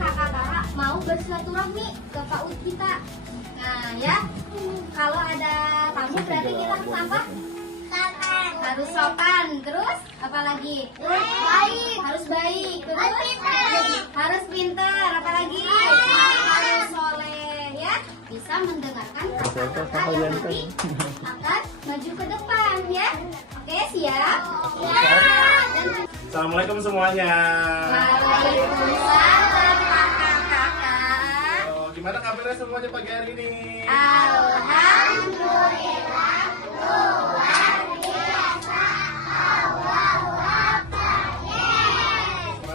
kakak-kakak mau bersilaturahmi ke PAUD kita. Nah ya, kalau ada tamu berarti kita harus apa? Harus sopan. Terus apa lagi? Baik. Harus baik. Terus harus pintar. Apa lagi? Harus soleh ya. Bisa mendengarkan kata-kata yang nanti akan maju ke depan ya. Oke, siap? Ya. Assalamualaikum semuanya. Waalaikumsalam kakak-kakak. Gimana kabarnya semuanya pagi hari ini? Alhamdulillah.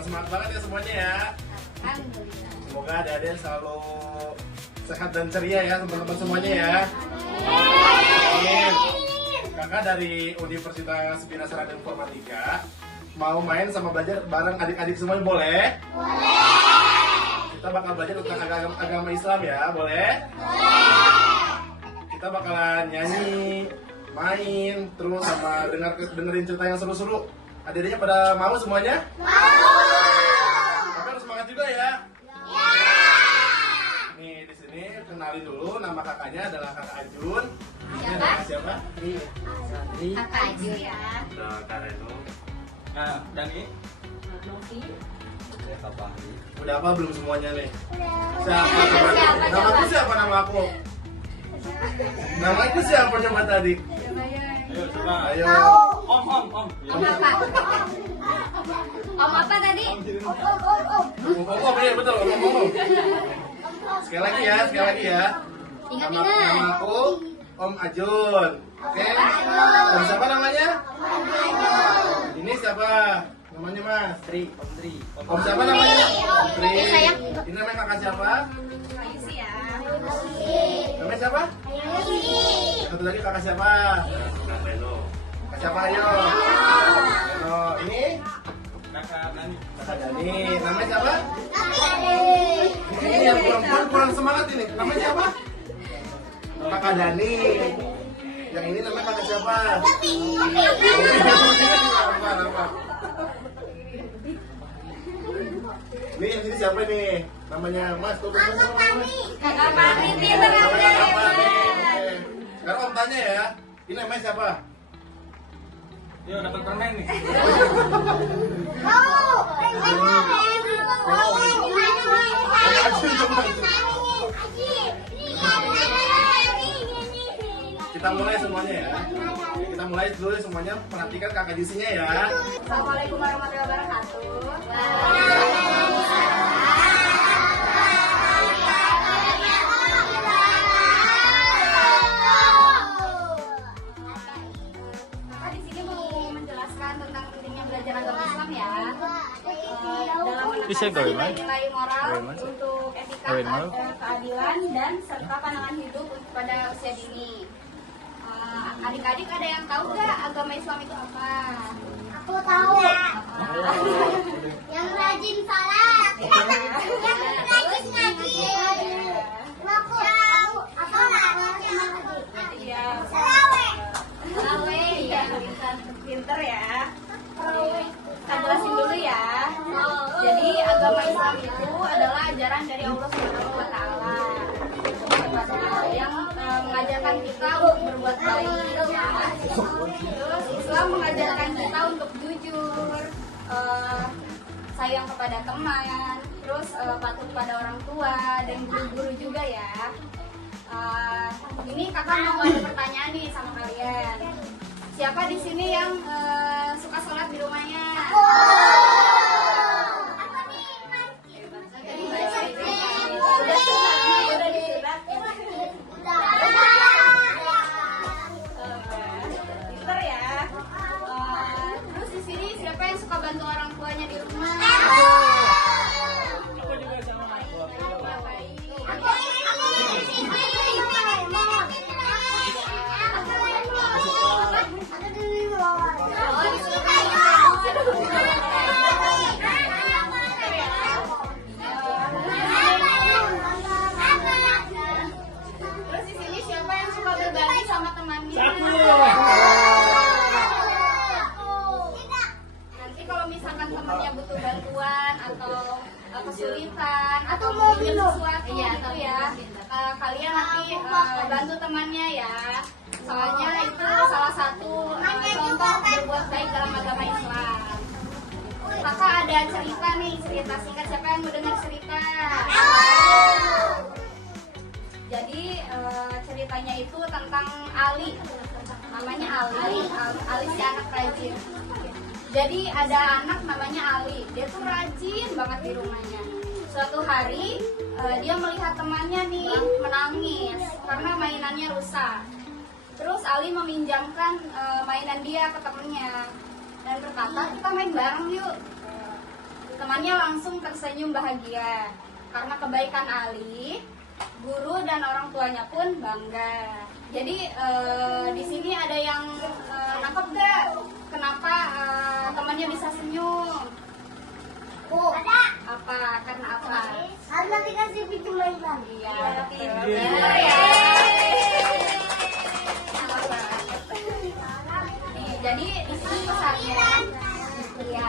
Semangat banget ya semuanya ya. Alhamdulillah. Semoga adik-adik selalu sehat dan ceria ya teman-teman semuanya ya. Amin. Kakak dari Universitas Bina Sarana Informatika mau main sama belajar bareng adik-adik semuanya boleh? Kita bakal belajar tentang agama Islam ya, boleh? Kita bakalan nyanyi, main, terus sama dengerin cerita yang seru-seru. Adik-adiknya pada mau semuanya? Tapi harus semangat juga ya. Nih di sini kenalin dulu, nama kakaknya adalah Kakak Ajun. Ini ada Kak siapa? Kakak Ajun ya. Kak Reno. Nah, dan ini Udah apa belum semuanya nih? Siapa? Nama aku siapa nama aku? Nama aku siapa coba tadi? ayo coba. Ayo. Om. Om apa? Om apa tadi? Om, iya betul, om. Sekali lagi ya. Nama aku Om Ajun. Oke. Dan siapa namanya? Ini siapa? Namanya Mas Tri. Om siapa namanya? Om Tri. Ini namanya kakak siapa? Namanya siapa? Satu lagi kakak siapa? Kak Reno. Kakak siapa? Ayo. Reno. Ini Kakak Nani. kakak Dani. Namanya siapa? Ini yang kurang semangat ini. Namanya siapa? Kakak Dani. Yang ini namanya kakak siapa? Apa? Nih yang ini siapa nih? Namanya Mas. Kakak Fahri pintar Namanya ya. apa nih? Oke. Sekarang om tanya ya. Ini namanya siapa? Yuk dapat permen nih. Kita mulai semuanya ya. Kita mulai dulu semuanya, perhatikan kakak jisinya ya. Assalamualaikum warahmatullahi wabarakatuh. Kakak di sini mau menjelaskan tentang pentingnya belajar agama Islam ya. Dalam menekankan nilai-nilai moral untuk etika, keadilan dan serta pandangan hidup pada usia dini. Adik-adik ada yang tahu nggak agama Islam itu apa? Aku tahu. Yang rajin salat. Yang rajin ngaji. Aku tahu. Apa Iya. Selawat. Lawe ya, pinter ya. Kita jelasin dulu ya. Jadi agama Islam itu adalah ajaran dari Allah Subhanahu wa Ta'ala yang mengajarkan kita untuk berbuat baik ya. Terus Islam mengajarkan kita untuk jujur, sayang kepada teman, terus patuh pada orang tua dan guru-guru juga ya. Ini kakak mau ada pertanyaan nih sama kalian. Siapa di sini yang suka sholat di rumahnya? Udah disunat. Pinter ya. Terus di sini siapa yang suka bantu orang tuanya di rumah? Aku juga sama. Aku kesulitan atau mau minum sesuatu gitu ya, kalian nanti bantu temannya ya. Soalnya itu salah satu contoh berbuat baik dalam agama Islam. Kakak ada cerita nih, cerita singkat. Siapa yang mau dengar cerita? Jadi ceritanya itu tentang Ali. Namanya Ali si anak rajin. Jadi ada anak namanya Ali. Dia tuh rajin banget di rumahnya. Suatu hari dia melihat temannya nih menangis karena mainannya rusak. Terus Ali meminjamkan mainan dia ke temennya dan berkata, kita main bareng yuk. Temannya langsung tersenyum bahagia karena kebaikan Ali. Guru dan orang tuanya pun bangga. Jadi di sini ada yang nangkep gak? Kenapa temannya bisa senyum? Ada. Apa? Karena apa? Karena dikasih pintu mainan. Iya, pintar ya. Nih, jadi di sini pesannya, ya,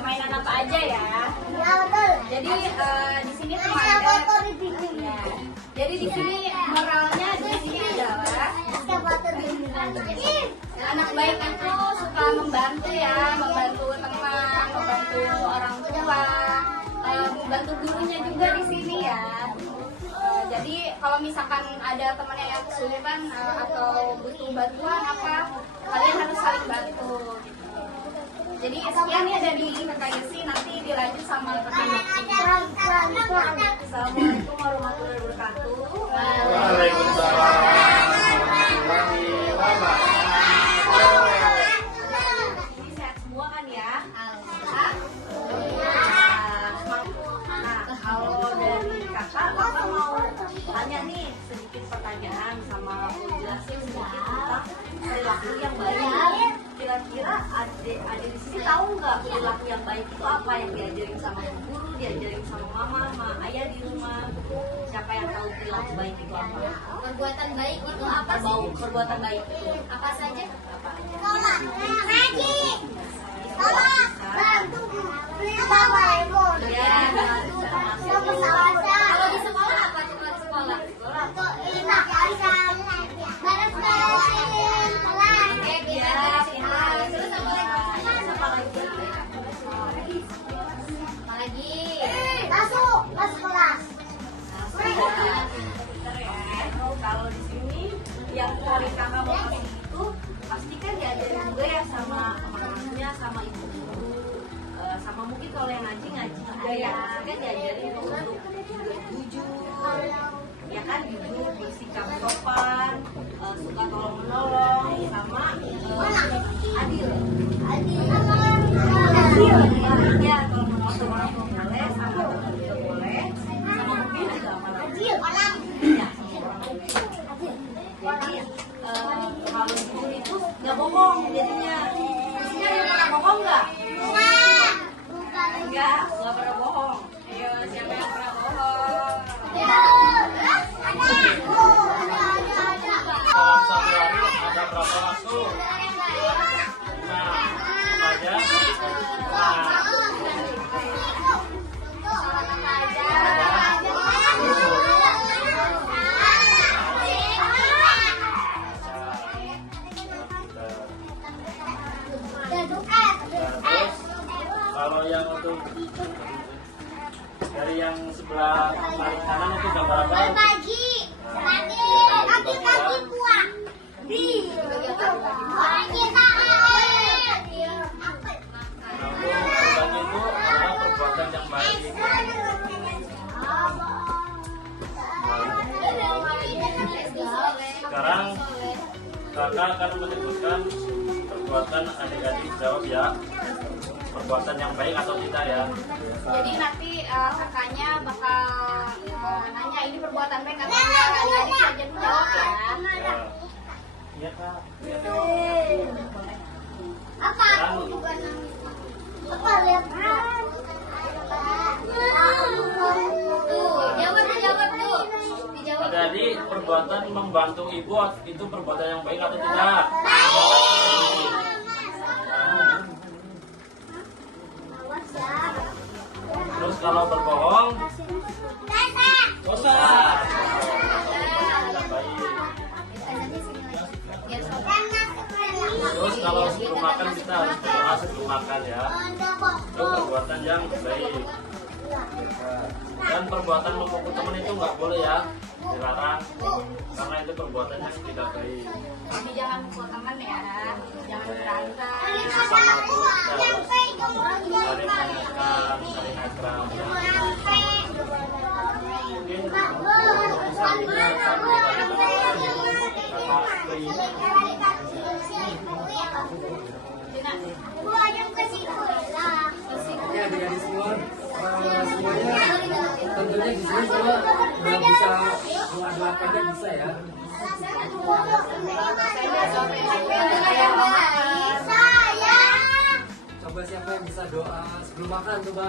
mainan apa aja ya? Ya betul. Jadi di sini tuh Ada ada. foto di pintu. Ya. Jadi di sini moralnya di sini adalah Ada foto di pintu. anak baik itu suka membantu ya, membantu teman, membantu orang tua, membantu gurunya juga di sini ya. Jadi kalau misalkan ada temannya yang kesulitan atau butuh bantuan apa, kalian harus saling bantu. Jadi sekian ya dari Kakak Yusi, nanti dilanjut sama Kakak Yusi. Assalamualaikum warahmatullahi wabarakatuh. Waalaikumsalam warahmatullahi wabarakatuh. Ini sehat semua kan ya? Alhamdulillah. Nah, kalau dari kakak mau tanya nih sedikit pertanyaan sama jelasin sedikit tentang perilaku yang baik. Kira-kira adik di sini tahu nggak perilaku yang baik itu apa, yang diajarin sama guru, diajarin sama mama, sama ayah di rumah? Siapa yang tahu perilaku baik itu apa? Perbuatan baik itu apa sih? Perbuatan baik itu Apa saja? apa aja? Tolak. Ngaji. Tolak. Bantu. Beli bawa iPhone. Ya, Sama sahaja. Kalau di sekolah apa? Cuma di sekolah. Untuk ini pasang. Beres-beresin kelas. Oke, kita beresin kelas. Terus apa lagi? apa lagi? Apa lagi? Masuk kelas. Pinter ya. Kalau di sini yang poin kakak mau kasih itu pasti kan diajarin juga ya sama mamanya, sama ibu guru, sama mungkin kalau yang ngaji juga ya. Kan diajarin untuk jujur, ya kan, jujur, bersikap sopan, suka tolong menolong, sama adil. Ya, kalau menolong sama orang tua boleh, sama teman juga boleh, sama mungkin juga apa lagi? Ya, sama orang tua. Jadi kalau jujur itu nggak bohong jadinya. Maksudnya yang pernah bohong nggak? Nggak pernah bohong. Ayo, siapa yang pernah bohong? Dalam satu hari ada berapa waktu? Nah, aja. Terus kalau yang untuk dari yang sebelah paling kanan itu gambar apa? Berbagi. Bagi kuah. Orang kita Nah, untuk berbagi itu adalah perbuatan yang baik. Sekarang kakak akan menyebutkan perbuatan adik-adik, jawab ya. Perbuatan yang baik atau tidak ya. Jadi nanti kakaknya bakal nanya ini perbuatan baik atau enggak. Adik-adik aja jawab ya. Ya. Iya kak. apa? Apa lihat? Tuh, jawab tuh. Dijawab. Adik-adik, perbuatan membantu ibu itu perbuatan yang baik atau tidak? Terus kalau berbohong dosa. Tidak baik. Terus kalau sebelum makan kita harus berdoa sebelum makan ya. Itu perbuatan yang baik. Dan perbuatan memukul teman itu nggak boleh ya, dilarang karena itu perbuatan yang tidak baik. Tapi jangan pukul teman ya, jangan berantem. Sama guru kita harus saling mengingatkan, saling akrab ya. Mungkin misalnya satu kakak Pri. Oke adik-adik semua, semuanya tentunya di sini semua udah bisa doa-doa pendek bisa ya. Coba siapa yang bisa doa sebelum makan coba.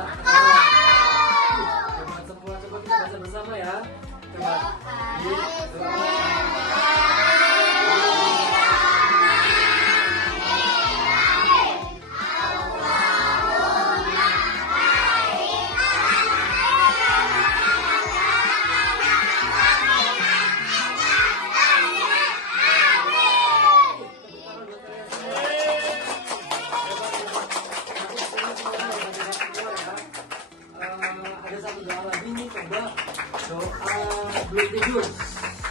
Coba semua coba kita baca bersama ya. Coba. Ada satu doa lagi nih, coba doa belum tidur.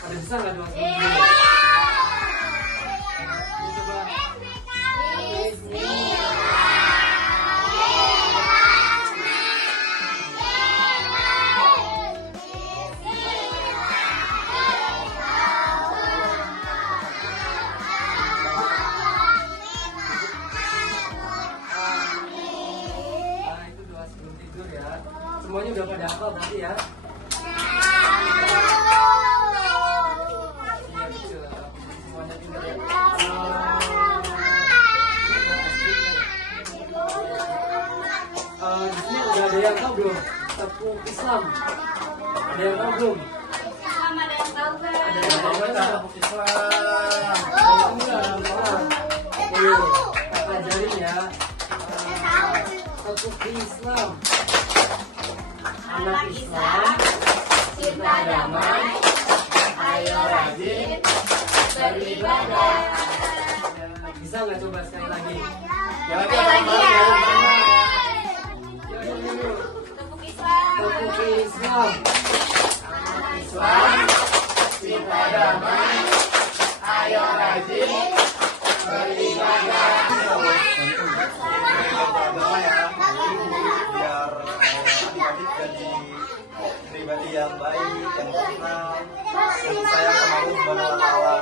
Ada bisa nggak doa sebelum tidur? Coba. Nah, itu doa sebelum tidur ya. Semuanya udah pada hafal berarti ya. Iya betul. Semuanya tinggal ya. Di sini udah ada yang tahu belum? Tepung Islam. Ada yang tahu belum? Sama ada yang tahu kan? Ada yang tahu Kita nggak? tepuk Islam. Ayo, kakak ajarin ya. Tepuk Islam. Anak Islam, Cinta damai, ayo rajin beribadah. bisa nggak coba sekali lagi? Sekali lagi Lagi ya. Yuk, yuk, yuk. Tepuk Islam. Tepuk Islam. Islam, cinta damai, ayo rajin beribadah. Berdoa ya, biar adik-adik jadi pribadi yang baik, yang tenang, yang sayang sama Allah Subhanahu wa Ta'ala.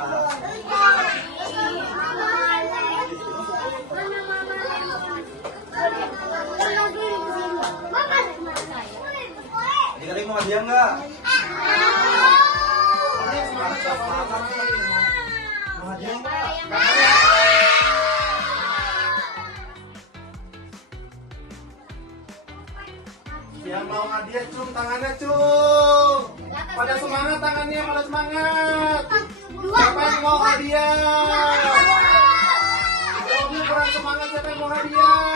Adik-adik mau hadiah nggak? Semangat nih. Mau hadiah nggak? Yang mau hadiah cung tangannya cung. Pada semangat tangannya, pada semangat. Siapa yang mau hadiah? Kalau dia kurang semangat, siapa yang mau hadiah?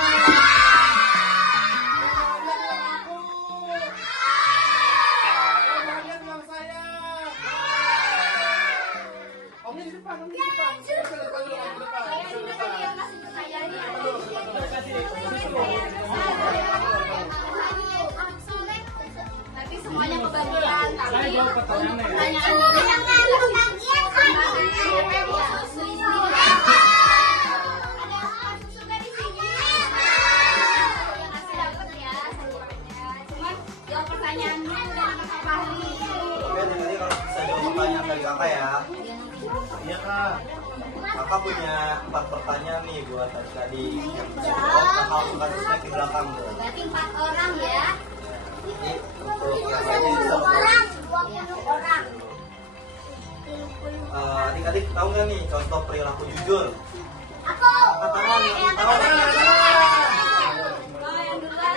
Omnya di depan, omnya di depan. Ke depan dulu, ke depan. Ke depan. Tapi semuanya kebagian. Tapi pertanyaan pertanyaannya udah Kak Fahri. Oke, adik-adik kalau bisa jawab pertanyaan dari kakak ya. Iya kak. Kakak punya 4 pertanyaan nih buat adik-adik yang bisa jawab. Kakak langsung kasih snack di belakang tuh. Berarti 4 orang ya. Ini untuk yang lainnya bisa buat. Adik-adik tahu nggak nih contoh perilaku jujur? Angkat tangan, Oh, yang duluan.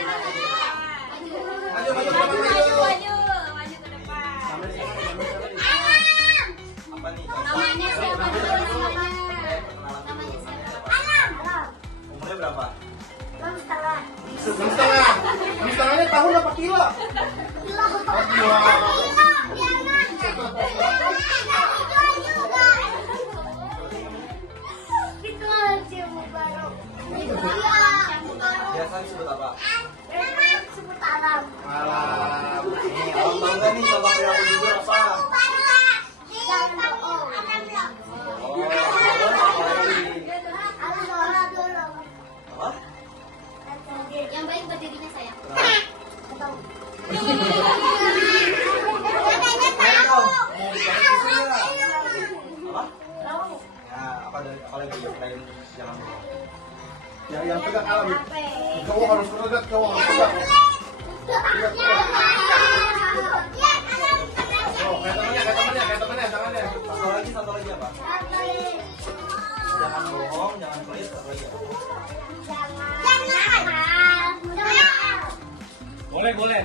Maju, maju, maju, maju. Maju ke depan. Apa nih? Namanya siapa dulu namanya? Namanya umurnya berapa? 6,5. 6,5 tahun berapa kilo? Biasa disebut apa? Sebut alam. Malam. Nih, Alam tahu nggak nih contoh perilaku jujur apa? Jangan bohong. Oh, apa lagi? Apa? Yang baik buat dirinya sayang. Ayo dong. Apa? Ya, apa lagi selain jangan bohong? Yang tegak alam. Cowok harus tegak, cowok harus tegak. Oh, kayak temennya, tangannya. Satu lagi apa? Jangan bohong, jangan pelit, satu lagi apa? Boleh. Boleh.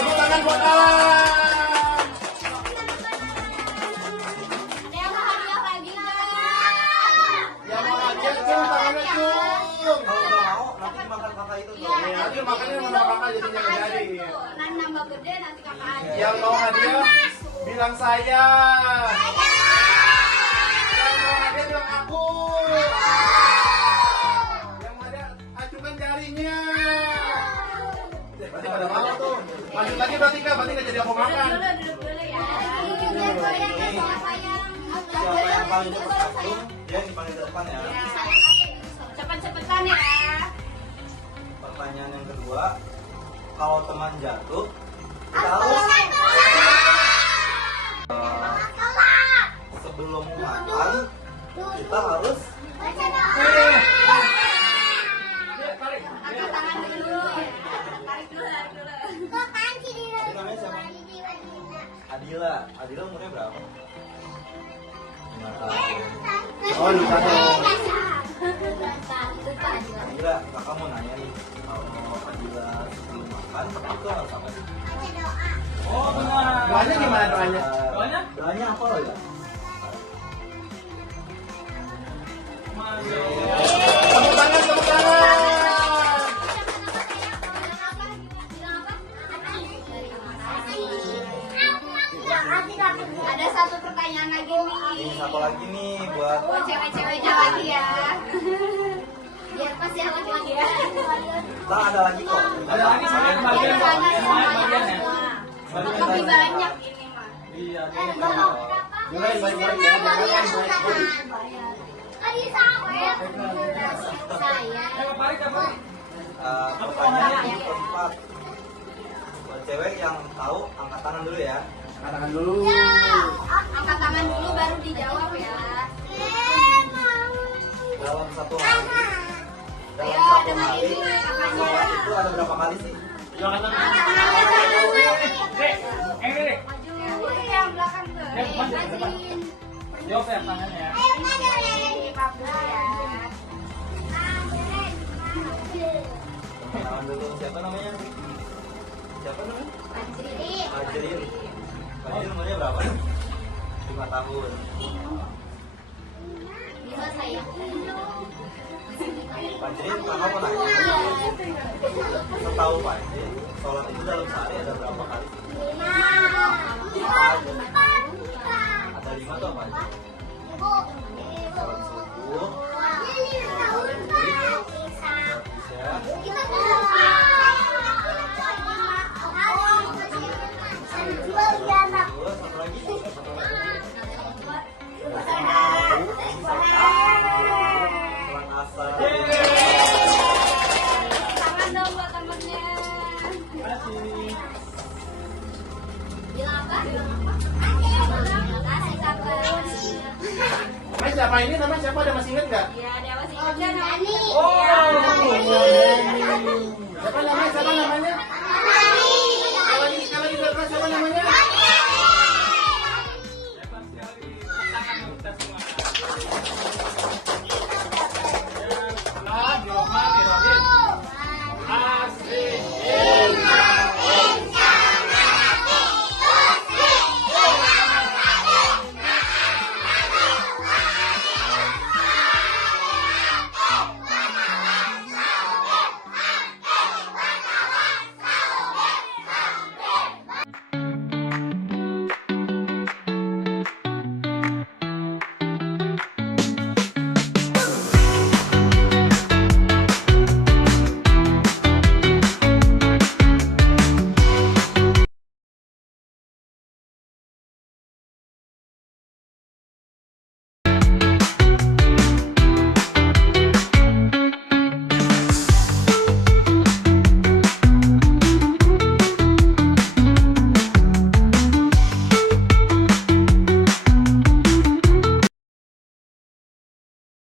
Tepuk tangan buat Alam. Ada yang mau hadiah lagi nggak? Yang mau hadiah cung, tangannya cung. Kalau nggak mau, nanti makan kakak itu tuh. Nanti makannya sama kakak jadinya nggak jadi. Nanti nambah gede nanti kakak aja. Yang mau hadiah bilang saya. Yang mau hadiah bilang aku. Yang mau hadiah acungkan jarinya. Berarti pada mau tuh. Lanjut lagi berarti nggak jadi aku makan. Duduk dulu ya. Biar goyang ya siapa yang Siapa yang paling cepat acung, dia yang dipanggil ke depan ya. Cepet-cepetan ya. Pertanyaan yang kedua, kalau teman jatuh, kita harus sebelum makan, kita harus Angkat tangan dulu. Tarik dulu. ini namanya siapa? Adila umurnya berapa? 5 tahun. Oh, lupa dong. Adila, kakak mau nanya nih, kalau Adila sebelum makan, itu harus apa sih? Oh benar. Doanya gimana doanya? Doanya? Doanya apa loh ya? Tepuk tangan. Ada satu pertanyaan lagi Ini nih. satu lagi nih buat Buat cewek-ceweknya lagi ya. biar pas yang laki-laki ya. Ntar ada lagi kok. Ada lagi semuanya kebagian kok. Semuanya kebagian ya. Lebih banyak ini mah. Iya. Mulai baik-baik ya. Pertanyaan yang keempat. Buat cewek yang tahu, angkat tangan dulu ya. Tangan dulu. Angkat tangan dulu baru dijawab ya. Dalam satu hari, Ayo dalam satu dengan hari, ini kakaknya. sholat itu ada berapa kali sih? Jangan Angkat tangannya dulu. Dek, Dek. Itu yang belakang tuh. Dek, depan. Jawab ya tangannya. Ini Pak dulu ya. Kenalan dulu, siapa namanya? Siapa namanya? Ajrin. Ajrin umurnya berapa? 5 tahun. Bisa sayang. Pak Ajrin, kakak mau nanya. Setahu Pak Ajrin, sholat itu dalam sehari ada berapa kali sih? Ada 5 tuh apa aja? Sholat subuh, isya, terus satu lagi. Sholat asar. Tangan dong buat temennya. Bilang apa? Makasih kakak. Namanya siapa ini? Namanya siapa? Ada masih ingat nggak? Iya, ada masih ingat kan? Nani. Oh, siapa namanya?